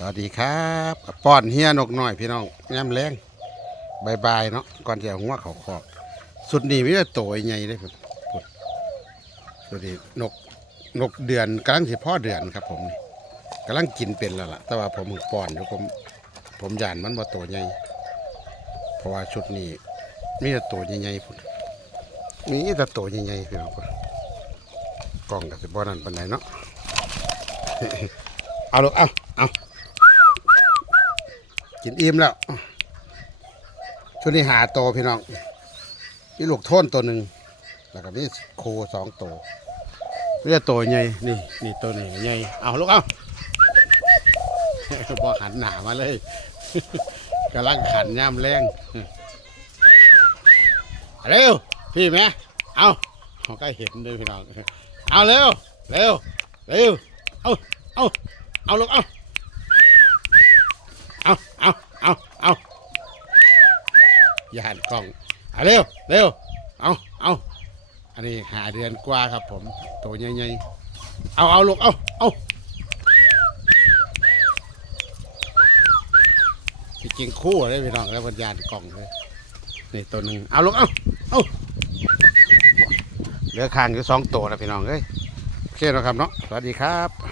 สวัสดีครับป้อนเฮียนกน้อยพี่น้องย่ำแรงบายบายเนาะก่อนจะหัวเขาคอกสุดนี้ไม่ได้โตใหญ่เลยพุ่นพุ่นสุดนี้นกนกเดือนกำลังสิพ่อเดือนครับ ผมนี่กำลังกินเป็นแล้วล่ะ แต่ว่าผมป้อนอยู่ผมผมยานมันบ่โตใหญ่เพราะว่าชุดนี้ไมแต่ได้โตใหญ่ๆพุ่นมีแต่โตใหญ่ๆพี่น้องพุ่นกล้องกับสิบ่นั่นปานใดเนาะเอาลูกเอาเอา กินอิ่มแล้วช่วงนี้หาโตพี่น้องนี่ลูกโทนตัวหนึ่งแล้วก็นี่โคสองตัวนี่ตัวใหญ่นี่นี่ตัวนี้ใหญ่เอาลูกเอาบอหันหนามาเลยกำลังขันย่ำแรงเร็วพี่แม่เอาเขาก็เห็นด้วยพี่น้องเอาเร็วเร็วเร็วเอาเอาเอาลูกเอาเอาเอาเอาเอาอ ย่าหันกล้องเอาเร็วเร็วเอาเอาอันนี้หาเดือนกว่าครับผมตัวใหญ่ๆเอาเอาลูกเอาเอาสิงคู่เลยพี่น้องแล้วบรรยานกล่องเลยนี่ตัวหนึ่งเอาลูกเอาเอาเหลือคางอยู่สองตัวแล้วพี่น้องเอ้ยโอเคแล้วครับเนาะสวัสดีครับ